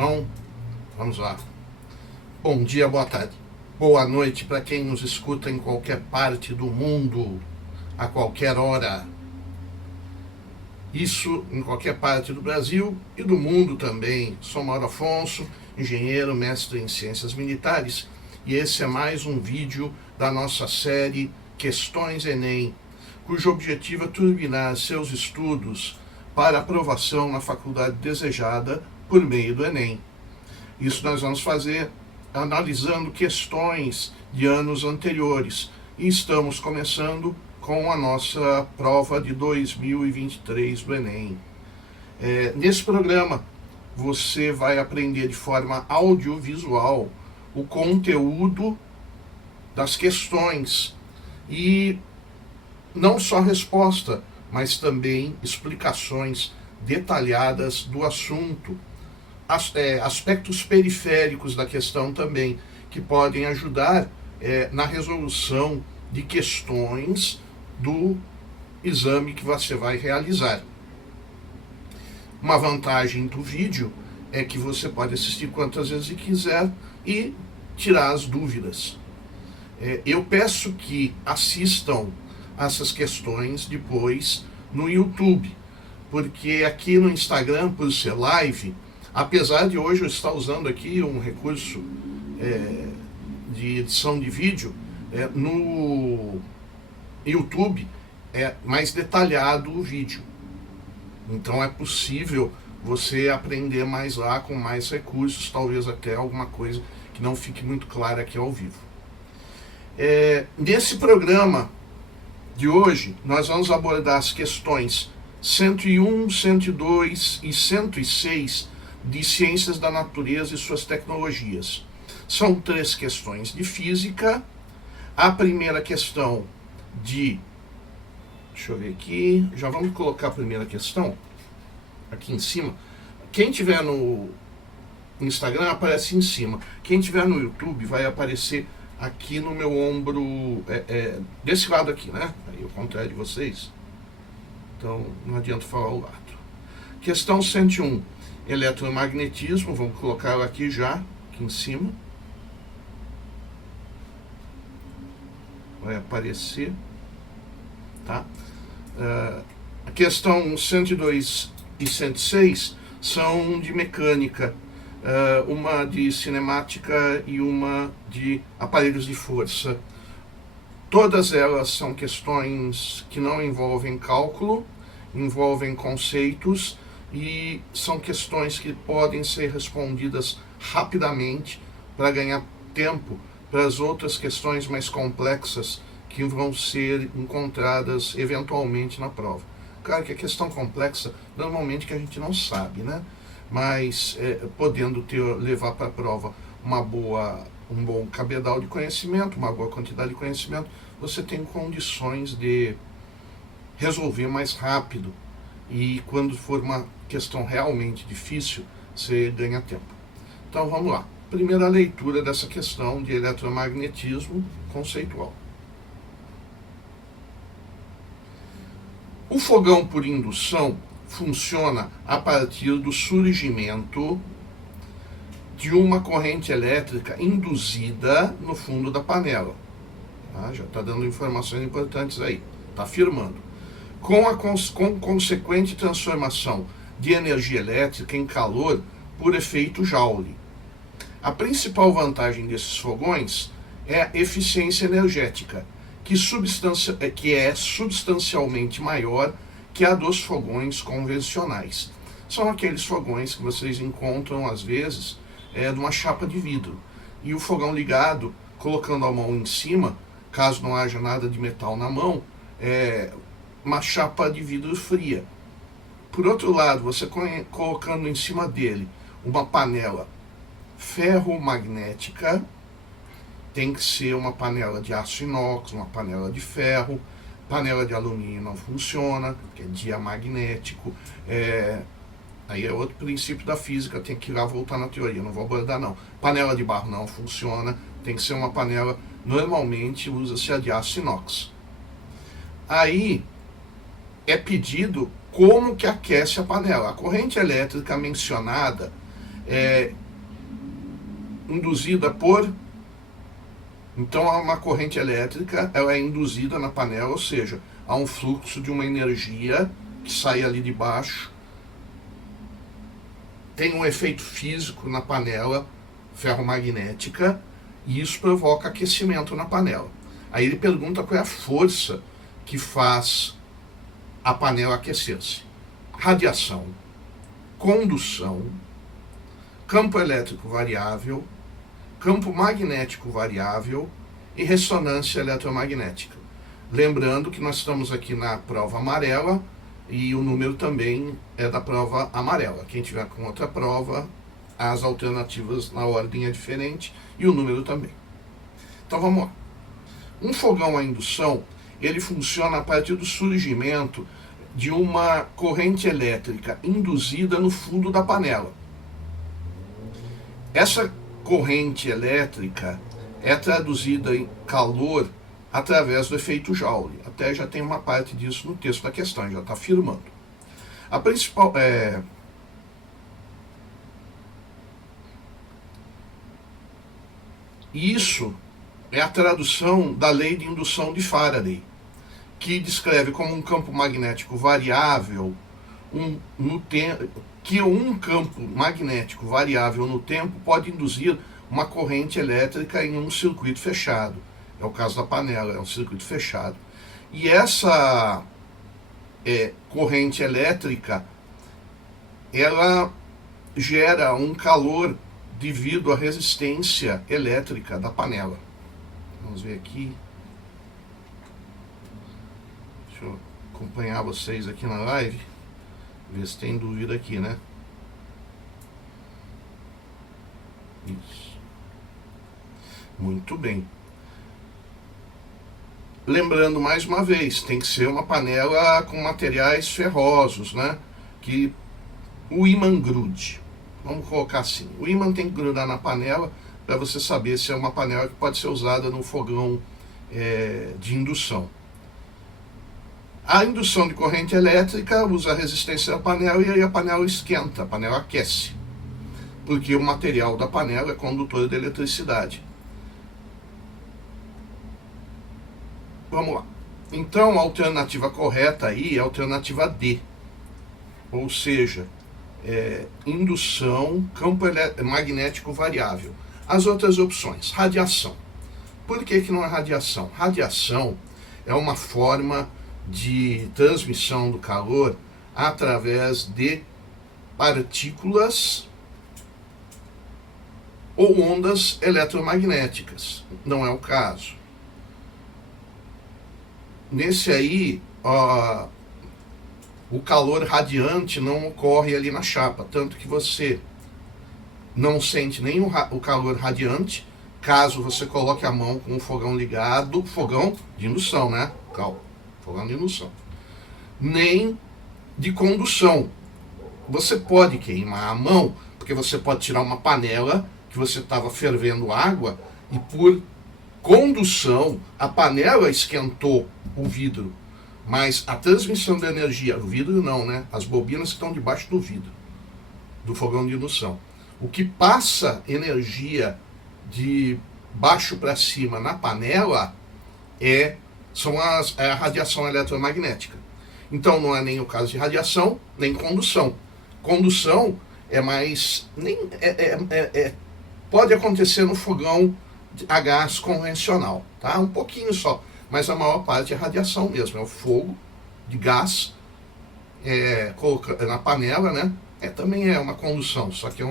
Então, vamos lá. Bom dia, boa tarde, boa noite para quem nos escuta em qualquer parte do mundo, a qualquer hora. Isso em qualquer parte do Brasil e do mundo também. Sou Mauro Afonso, engenheiro, mestre em ciências militares, e esse é mais um vídeo da nossa série Questões Enem, cujo objetivo é turbinar seus estudos para aprovação na faculdade desejada por meio do Enem. Isso nós vamos fazer analisando questões de anos anteriores, e estamos começando com a nossa prova de 2023 do Enem. Nesse programa você vai aprender de forma audiovisual o conteúdo das questões e não só resposta, mas também explicações detalhadas do assunto, aspectos periféricos da questão também, que podem ajudar na resolução de questões do exame que você vai realizar. Uma vantagem do vídeo é que você pode assistir quantas vezes quiser e tirar as dúvidas. Eu peço que assistam essas questões depois no YouTube, porque aqui no Instagram, por ser live, apesar de hoje eu estar usando aqui um recurso de edição de vídeo, no YouTube é mais detalhado o vídeo. Então é possível você aprender mais lá com mais recursos, talvez até alguma coisa que não fique muito clara aqui ao vivo. Nesse programa de hoje, nós vamos abordar as questões 101, 102 e 106 de Ciências da Natureza e suas tecnologias. São 3 questões de física. A primeira questão deixa eu ver aqui, já vamos colocar a primeira questão aqui em cima. Quem tiver no Instagram aparece em cima, quem tiver no YouTube vai aparecer aqui no meu ombro, desse lado aqui, né? Aí ao contrário de vocês, então não adianta falar o lado. Questão 101, eletromagnetismo, vamos colocar ela aqui já, aqui em cima. Vai aparecer, tá? A questão 102 e 106 são de mecânica, uma de cinemática e uma de aparelhos de força. Todas elas são questões que não envolvem cálculo, envolvem conceitos e são questões que podem ser respondidas rapidamente para ganhar tempo para as outras questões mais complexas que vão ser encontradas eventualmente na prova. Claro que a questão complexa, normalmente que a gente não sabe, né? Mas podendo levar para a prova um bom cabedal de conhecimento, uma boa quantidade de conhecimento, você tem condições de resolver mais rápido. E quando for uma questão realmente difícil, você ganha tempo. Então vamos lá. Primeira leitura dessa questão de eletromagnetismo conceitual. O fogão por indução funciona a partir do surgimento de uma corrente elétrica induzida no fundo da panela. Já está dando informações importantes aí, está afirmando. Com consequente transformação de energia elétrica em calor por efeito Joule. A principal vantagem desses fogões é a eficiência energética, que é substancialmente maior que a dos fogões convencionais. São aqueles fogões que vocês encontram, às vezes, numa chapa de vidro. E o fogão ligado, colocando a mão em cima, caso não haja nada de metal na mão, uma chapa de vidro fria. Por outro lado, você colocando em cima dele uma panela ferromagnética, tem que ser uma panela de aço inox, uma panela de ferro. Panela de alumínio não funciona, porque é diamagnético. Aí é outro princípio da física, tem que ir lá voltar na teoria, não vou abordar não. Panela de barro não funciona, tem que ser uma panela, normalmente usa-se a de aço inox. Aí é pedido como que aquece a panela. A corrente elétrica mencionada é induzida por... Então, uma corrente elétrica, ela é induzida na panela, ou seja, há um fluxo de uma energia que sai ali de baixo, tem um efeito físico na panela ferromagnética, e isso provoca aquecimento na panela. Aí ele pergunta qual é a força que faz a panela aquecer-se. Radiação, condução, campo elétrico variável, campo magnético variável e ressonância eletromagnética. Lembrando que nós estamos aqui na prova amarela e o número também é da prova amarela. Quem tiver com outra prova, as alternativas na ordem é diferente e o número também. Então vamos lá. Um fogão a indução, ele funciona a partir do surgimento de uma corrente elétrica induzida no fundo da panela. Essa corrente elétrica é traduzida em calor através do efeito Joule. Até já tem uma parte disso no texto da questão, já está afirmando. A principal Isso é a tradução da lei de indução de Faraday, que descreve como um campo magnético variável que um campo magnético variável no tempo pode induzir uma corrente elétrica em um circuito fechado. É o caso da panela, é um circuito fechado. E essa corrente elétrica, ela gera um calor devido à resistência elétrica da panela. Vamos ver aqui. Deixa eu acompanhar vocês aqui na live, ver se tem dúvida aqui, né? Isso. Muito bem. Lembrando mais uma vez, tem que ser uma panela com materiais ferrosos, né? Que o ímã grude. Vamos colocar assim, o ímã tem que grudar na panela para você saber se é uma panela que pode ser usada no fogão de indução. A indução de corrente elétrica usa a resistência da panela e aí a panela esquenta, a panela aquece, porque o material da panela é condutor de eletricidade. Vamos lá. Então a alternativa correta aí é a alternativa D, ou seja, indução, campo magnético variável. As outras opções, radiação. Por que não é radiação? Radiação é uma forma de transmissão do calor através de partículas ou ondas eletromagnéticas. Não é o caso. Nesse aí, o calor radiante não ocorre ali na chapa, tanto que você não sente nem o calor radiante, caso você coloque a mão com o fogão ligado, fogão de indução, né? Calma, fogão de indução. Nem de condução. Você pode queimar a mão, porque você pode tirar uma panela que você estava fervendo água e por condução a panela esquentou o vidro. Mas a transmissão da energia, o vidro não, né? As bobinas que estão debaixo do vidro, do fogão de indução. O que passa energia de baixo para cima na panela é a radiação eletromagnética. Então não é nem o caso de radiação, nem condução. Condução é mais... pode acontecer no fogão a gás convencional, tá? Um pouquinho só. Mas a maior parte é radiação mesmo, é o fogo de gás na panela, né? Também é uma condução, só que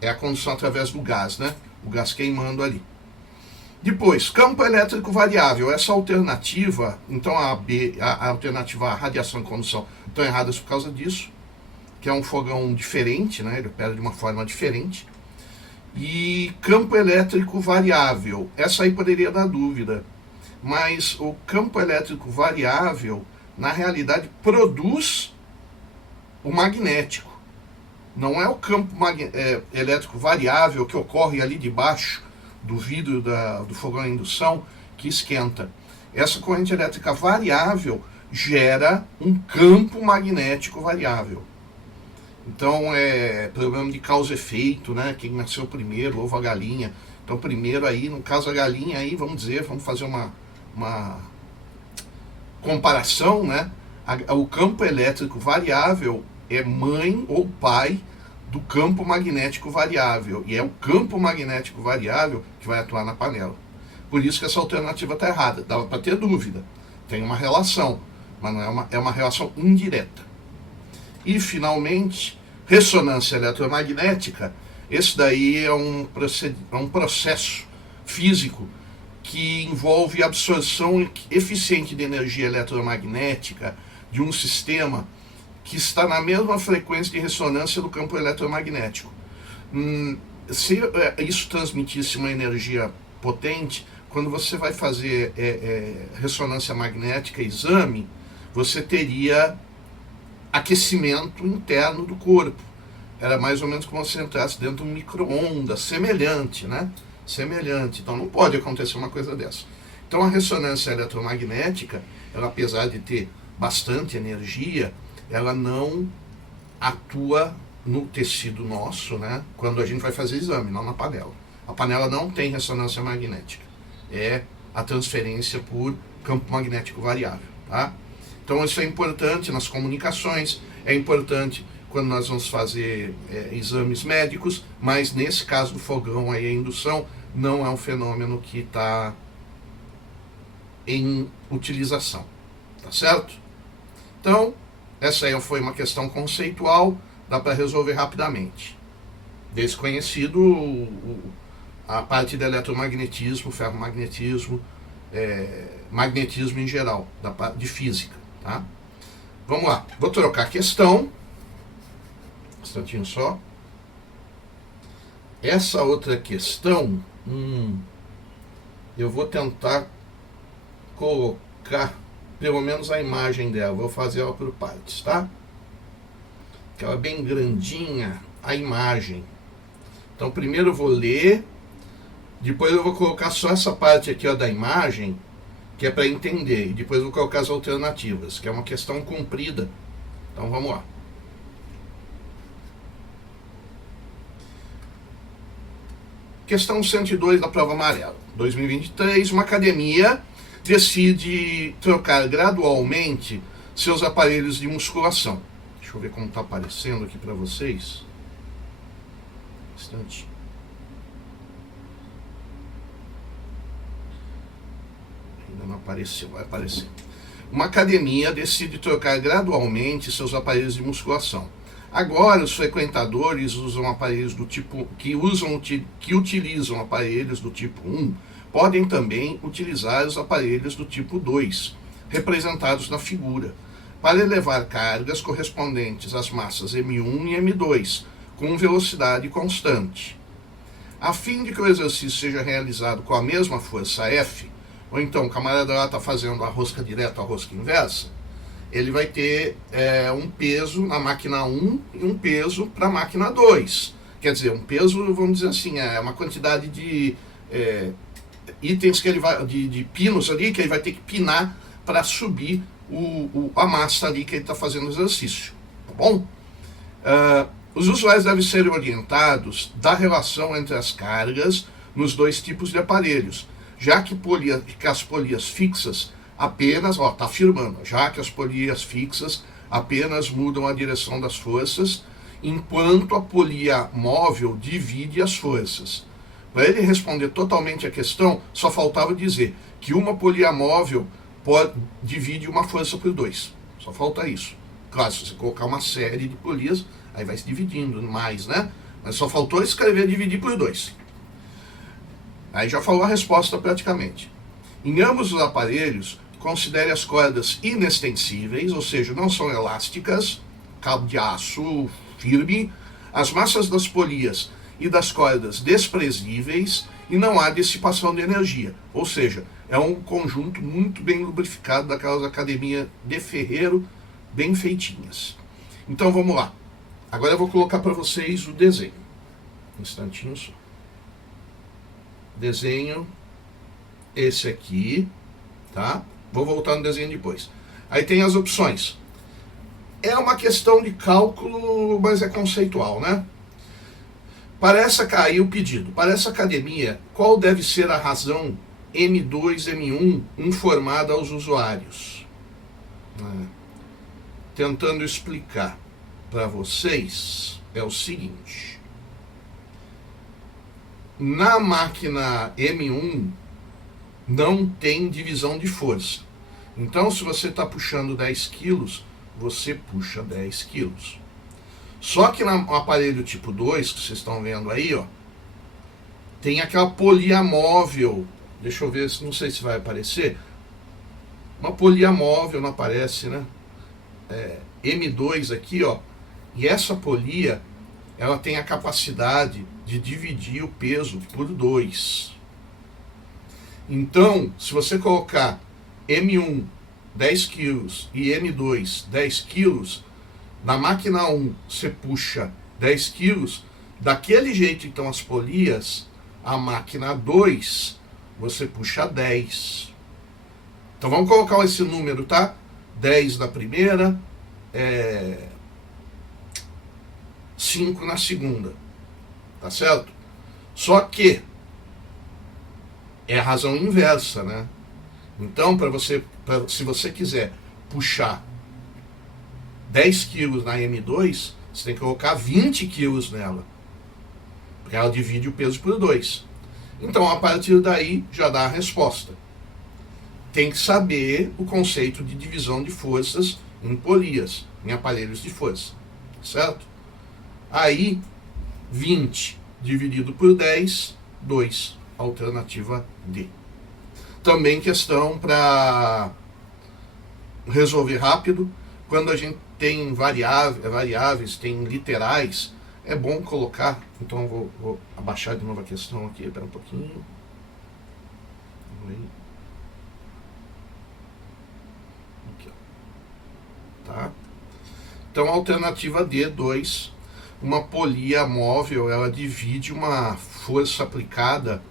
é a condução através do gás, né? O gás queimando ali. Depois, campo elétrico variável. Essa alternativa, então a alternativa A, radiação e condução, estão erradas por causa disso, que é um fogão diferente, né? Ele opera de uma forma diferente. E campo elétrico variável, essa aí poderia dar dúvida, mas o campo elétrico variável, na realidade, produz o magnético. Não é o campo elétrico variável que ocorre ali debaixo do vidro do fogão de indução que esquenta. Essa corrente elétrica variável gera um campo magnético variável. Então é problema de causa e efeito, né? Quem nasceu primeiro, ovo a galinha. Então primeiro aí, no caso a galinha aí, vamos fazer uma comparação, né? O campo elétrico variável é mãe ou pai do campo magnético variável, e é o campo magnético variável que vai atuar na panela. Por isso que essa alternativa está errada. Dava para ter dúvida. Tem uma relação, mas não é uma relação indireta. E finalmente, ressonância eletromagnética. Esse daí é um processo físico que envolve absorção eficiente de energia eletromagnética de um sistema que está na mesma frequência de ressonância do campo eletromagnético. Se isso transmitisse uma energia potente, quando você vai fazer ressonância magnética, exame, você teria aquecimento interno do corpo. Era mais ou menos como se entrasse dentro de um micro-ondas, semelhante, né? Semelhante. Então não pode acontecer uma coisa dessa. Então a ressonância eletromagnética, ela, apesar de ter bastante energia, ela não atua no tecido nosso, né? Quando a gente vai fazer exame, não na panela. A panela não tem ressonância magnética. É a transferência por campo magnético variável, tá? Então isso é importante nas comunicações, é importante quando nós vamos fazer exames médicos, mas nesse caso do fogão aí, a indução não é um fenômeno que está em utilização, tá certo? Então, essa aí foi uma questão conceitual, dá para resolver rapidamente. Desconhecido a parte do eletromagnetismo, ferromagnetismo, magnetismo em geral, da parte de física, tá? Vamos lá, vou trocar a questão. Um instantinho só. Essa outra questão, eu vou tentar colocar pelo menos a imagem dela, vou fazer ela por partes, tá? Aquela bem grandinha, a imagem. Então primeiro eu vou ler, depois eu vou colocar só essa parte aqui, ó, da imagem, que é para entender, e depois eu vou colocar as alternativas, que é uma questão comprida. Então vamos lá. Questão 102 da prova amarela, 2023, uma academia decide trocar gradualmente seus aparelhos de musculação. Deixa eu ver como está aparecendo aqui para vocês. Um instante. Ainda não apareceu, vai aparecer. Uma academia decide trocar gradualmente seus aparelhos de musculação. Agora, os frequentadores usam aparelhos do tipo que utilizam aparelhos do tipo 1, podem também utilizar os aparelhos do tipo 2, representados na figura, para elevar cargas correspondentes às massas M1 e M2, com velocidade constante. A fim de que o exercício seja realizado com a mesma força F, ou então o camarada lá está fazendo a rosca direta, a rosca inversa, ele vai ter um peso na máquina 1 e um peso para a máquina 2. Quer dizer, um peso, vamos dizer assim, é uma quantidade de itens que ele vai, de pinos ali, que ele vai ter que pinar para subir a massa ali que ele está fazendo o exercício. Tá bom? Os usuários devem ser orientados da relação entre as cargas nos dois tipos de aparelhos, já que as polias fixas apenas, está afirmando, já que as polias fixas apenas mudam a direção das forças, enquanto a polia móvel divide as forças. Para ele responder totalmente a questão, só faltava dizer que uma polia móvel divide uma força por 2. Só falta isso. Claro, se você colocar uma série de polias, aí vai se dividindo mais, né? Mas só faltou escrever dividir por 2. Aí já falou a resposta praticamente. Em ambos os aparelhos, considere as cordas inextensíveis, ou seja, não são elásticas, cabo de aço firme, as massas das polias e das cordas desprezíveis e não há dissipação de energia. Ou seja, é um conjunto muito bem lubrificado daquelas academias de ferreiro bem feitinhas. Então vamos lá. Agora eu vou colocar para vocês o desenho. Um instantinho só. Desenho esse aqui, tá? Vou voltar no desenho depois. Aí tem as opções. É uma questão de cálculo, mas é conceitual, né? Para essa aí o pedido. Para essa academia, qual deve ser a razão M2, M1 informada aos usuários? Tentando explicar para vocês, é o seguinte. Na máquina M1 não tem divisão de força. Então, se você está puxando 10 quilos, você puxa 10 quilos. Só que no aparelho tipo 2, que vocês estão vendo aí, ó, tem aquela polia móvel. Deixa eu ver, não sei se vai aparecer. Uma polia móvel, não aparece, né? M2 aqui, ó. E essa polia, ela tem a capacidade de dividir o peso por 2. Então, se você colocar M1 10 quilos e M2 10 quilos, na máquina 1 você puxa 10 quilos, daquele jeito que estão as polias, a máquina 2 você puxa 10. Então vamos colocar esse número, tá? 10 na primeira, 5 na segunda, tá certo? Só que é a razão inversa, né? Então, se você quiser puxar 10 quilos na M2, você tem que colocar 20 quilos nela, porque ela divide o peso por 2. Então, a partir daí, já dá a resposta. Tem que saber o conceito de divisão de forças em polias, em aparelhos de força, certo? Aí, 20 dividido por 10, 2, alternativa D. Também questão para resolver rápido, quando a gente tem variáveis, tem literais, é bom colocar, então vou abaixar de novo a questão aqui, espera um pouquinho. Aqui, ó. Tá? Então, a alternativa D, 2, uma polia móvel, ela divide uma força aplicada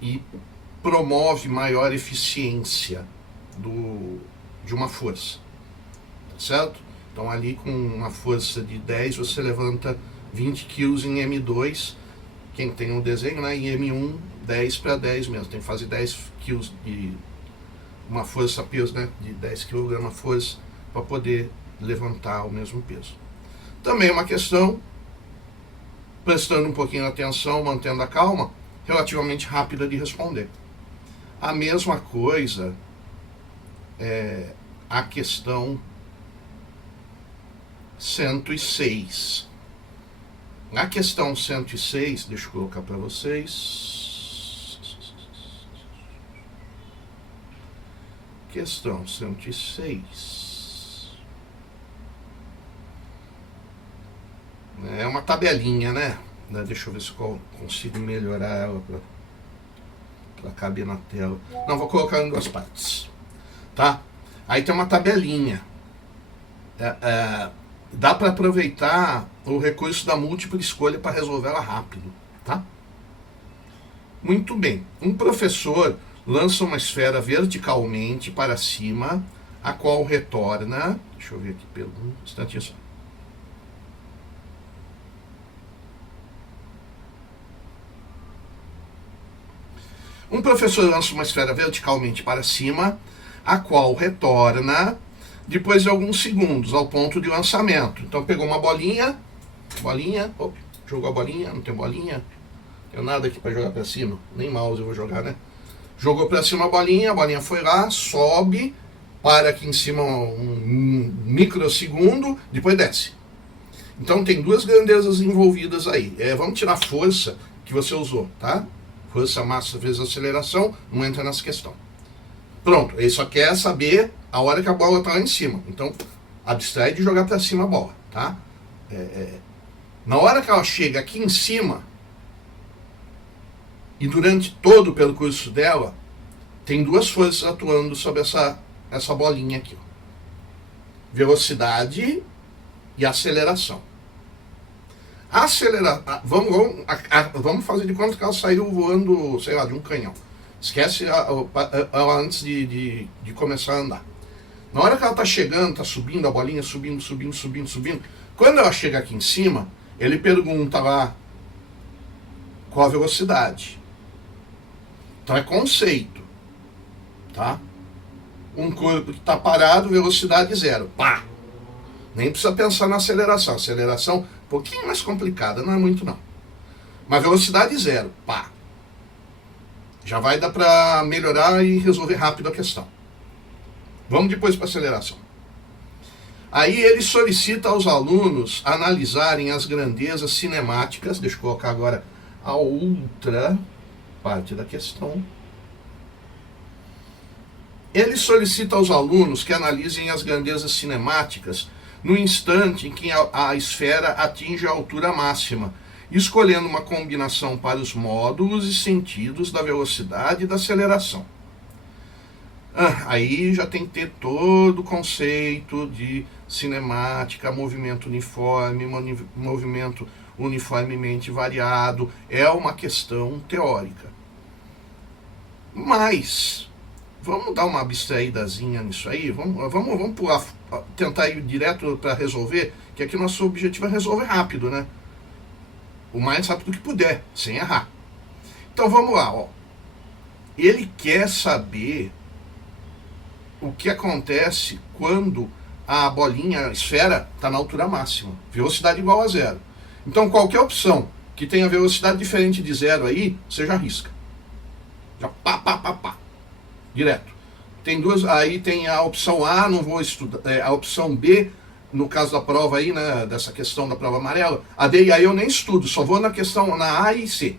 e promove maior eficiência de uma força, tá certo? Então ali com uma força de 10 você levanta 20 kg em M2, quem tem um desenho, né, em M1 10 para 10 mesmo, tem que fazer 10 kg de uma força peso, né, de 10 kg força para poder levantar o mesmo peso. Também uma questão, prestando um pouquinho de atenção, mantendo a calma, relativamente rápida de responder. A mesma coisa a questão 106. Na questão 106, deixa eu colocar para vocês. Questão 106. É uma tabelinha, né? Deixa eu ver se eu consigo melhorar ela para caber na tela. Não, vou colocar em duas partes. Tá? Aí tem uma tabelinha. Dá para aproveitar o recurso da múltipla escolha para resolver ela rápido. Tá? Muito bem. Um professor lança uma esfera verticalmente para cima, a qual retorna. Deixa eu ver aqui, pergunta. Um instantinho só. Um professor lança uma esfera verticalmente para cima, a qual retorna depois de alguns segundos ao ponto de lançamento. Então pegou uma bolinha, jogou a bolinha, não tem bolinha, não tem nada aqui para jogar para cima, nem mouse eu vou jogar, né? Jogou para cima a bolinha foi lá, sobe, para aqui em cima um microsegundo, depois desce. Então tem duas grandezas envolvidas aí. Vamos tirar a força que você usou, tá? Força, massa vezes aceleração, não entra nessa questão. Pronto, ele só quer saber a hora que a bola está lá em cima. Então, abstrai de jogar para cima a bola, tá? Na hora que ela chega aqui em cima, e durante todo o percurso dela, tem duas forças atuando sobre essa bolinha aqui. Ó. Velocidade e aceleração. Vamos fazer de conta que ela saiu voando, sei lá, de um canhão. Esquece ela antes de começar a andar. Na hora que ela está chegando, está subindo, a bolinha subindo, subindo, subindo, subindo, quando ela chega aqui em cima, ele pergunta lá qual a velocidade. Então é conceito, tá? Um corpo que está parado, velocidade zero. Pá! Nem precisa pensar na aceleração. Aceleração um pouquinho mais complicada, não é muito não. Mas velocidade zero. Pá! Já vai dar para melhorar e resolver rápido a questão. Vamos depois para a aceleração. Aí ele solicita aos alunos analisarem as grandezas cinemáticas. Deixa eu colocar agora a outra parte da questão. Ele solicita aos alunos que analisem as grandezas cinemáticas no instante em que a esfera atinge a altura máxima, escolhendo uma combinação para os módulos e sentidos da velocidade e da aceleração. Aí já tem que ter todo o conceito de cinemática, movimento uniforme, movimento uniformemente variado. É uma questão teórica. Mas vamos dar uma abstraídazinha nisso aí, vamos pular, tentar ir direto para resolver, que aqui nosso objetivo é resolver rápido, né? O mais rápido que puder, sem errar. Então vamos lá, ó. Ele quer saber o que acontece quando a bolinha, a esfera, está na altura máxima, velocidade igual a zero. Então qualquer opção que tenha velocidade diferente de zero aí, você já arrisca. Já pá. Direto. Tem duas, aí tem a opção A, não vou estudar, a opção B, no caso da prova aí, né, dessa questão da prova amarela, a D e A eu nem estudo, só vou na questão na A e C.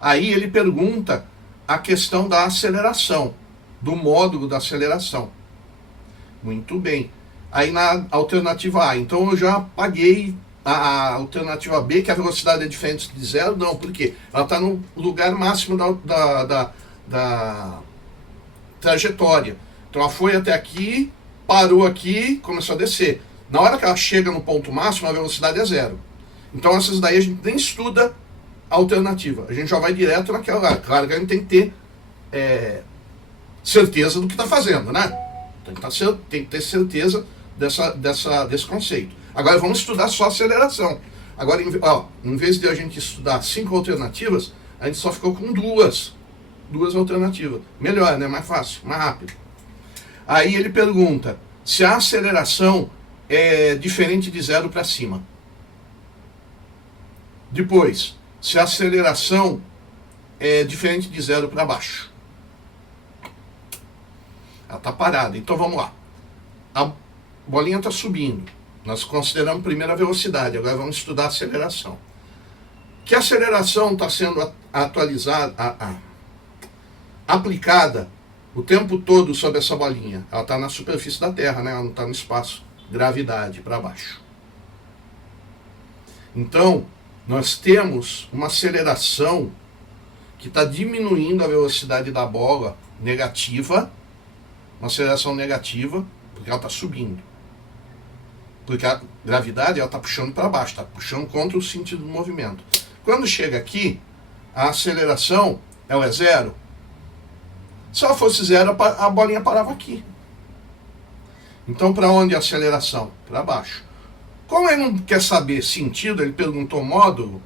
Aí ele pergunta a questão da aceleração, do módulo da aceleração. Muito bem. Aí na alternativa A, então eu já paguei a alternativa B, que a velocidade é diferente de zero, não, por quê? Ela está no lugar máximo da trajetória. Então ela foi até aqui, parou aqui, começou a descer. Na hora que ela chega no ponto máximo, a velocidade é zero. Então essas daí a gente nem estuda a alternativa. A gente já vai direto naquela lá. Claro que a gente tem que ter certeza do que está fazendo, né? Tem que ter certeza desse conceito. Agora vamos estudar só aceleração. Agora, em vez de a gente estudar 5 alternativas, a gente só ficou com duas alternativas. Melhor, né? Mais fácil, mais rápido. Aí ele pergunta se a aceleração é diferente de zero para cima. Depois, se a aceleração é diferente de zero para baixo. Ela está parada. Então vamos lá. A bolinha está subindo. Nós consideramos primeiro a velocidade. Agora vamos estudar a aceleração. Que a aceleração está sendo atualizada, aplicada o tempo todo sobre essa bolinha. Ela está na superfície da Terra, né? Ela não está no espaço. Gravidade para baixo. Então, nós temos uma aceleração que está diminuindo a velocidade da bola negativa, uma aceleração negativa, porque ela está subindo. Porque a gravidade está puxando para baixo, está puxando contra o sentido do movimento. Quando chega aqui, a aceleração ela é zero. Se ela fosse zero, a bolinha parava aqui. Então, para onde a aceleração? Para baixo. Como ele não quer saber sentido, ele perguntou módulo,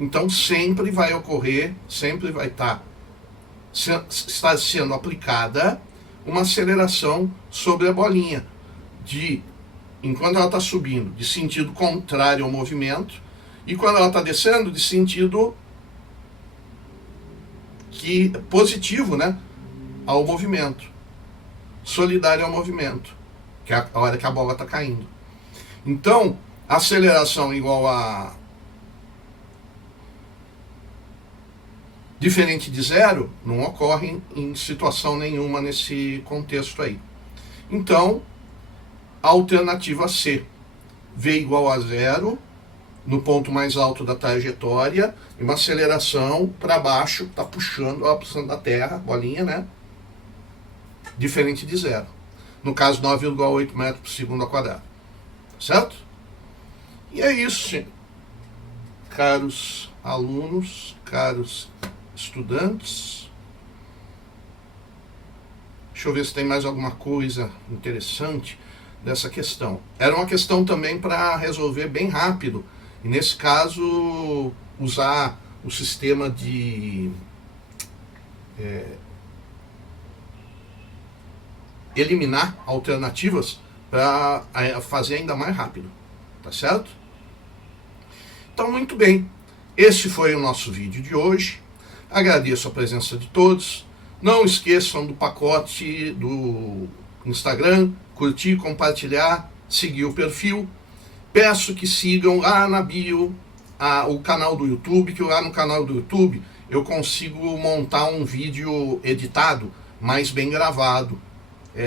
então sempre vai ocorrer, sempre vai estar sendo aplicada uma aceleração sobre a bolinha, enquanto ela está subindo, de sentido contrário ao movimento, e quando ela está descendo, de sentido positivo, né, ao movimento, solidário ao movimento, que é a hora que a bola está caindo. Então, aceleração igual a diferente de zero não ocorre em situação nenhuma nesse contexto aí. Então, a alternativa C, V igual a zero, no ponto mais alto da trajetória, e uma aceleração para baixo, está puxando da Terra, bolinha, né? Diferente de zero. No caso, 9,8 metros por segundo ao quadrado. Certo? E é isso, caros alunos, caros estudantes. Deixa eu ver se tem mais alguma coisa interessante dessa questão. Era uma questão também para resolver bem rápido. E nesse caso, usar o sistema de eliminar alternativas para fazer ainda mais rápido. Tá certo? Então, muito bem. Esse foi o nosso vídeo de hoje. Agradeço a presença de todos. Não esqueçam do pacote do Instagram, curtir, compartilhar, seguir o perfil. Peço que sigam lá na bio o canal do YouTube, que lá no canal do YouTube eu consigo montar um vídeo editado, mais bem gravado,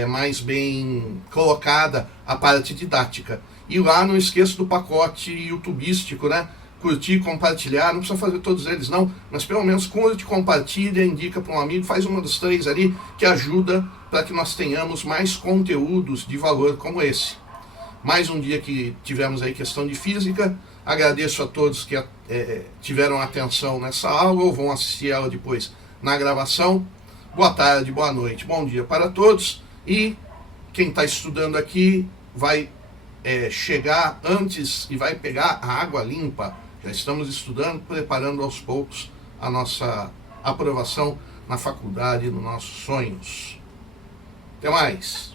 mais bem colocada a parte didática. E lá não esqueça do pacote youtubístico, né? Curtir, compartilhar, não precisa fazer todos eles não, mas pelo menos curte, compartilha, indica para um amigo, faz uma dos 3 ali, que ajuda para que nós tenhamos mais conteúdos de valor como esse. Mais um dia que tivemos aí questão de física. Agradeço a todos que tiveram atenção nessa aula ou vão assistir ela depois na gravação. Boa tarde, boa noite, bom dia para todos. E quem está estudando aqui vai chegar antes e vai pegar a água limpa. Já estamos estudando, preparando aos poucos a nossa aprovação na faculdade dos nossos sonhos. Até mais!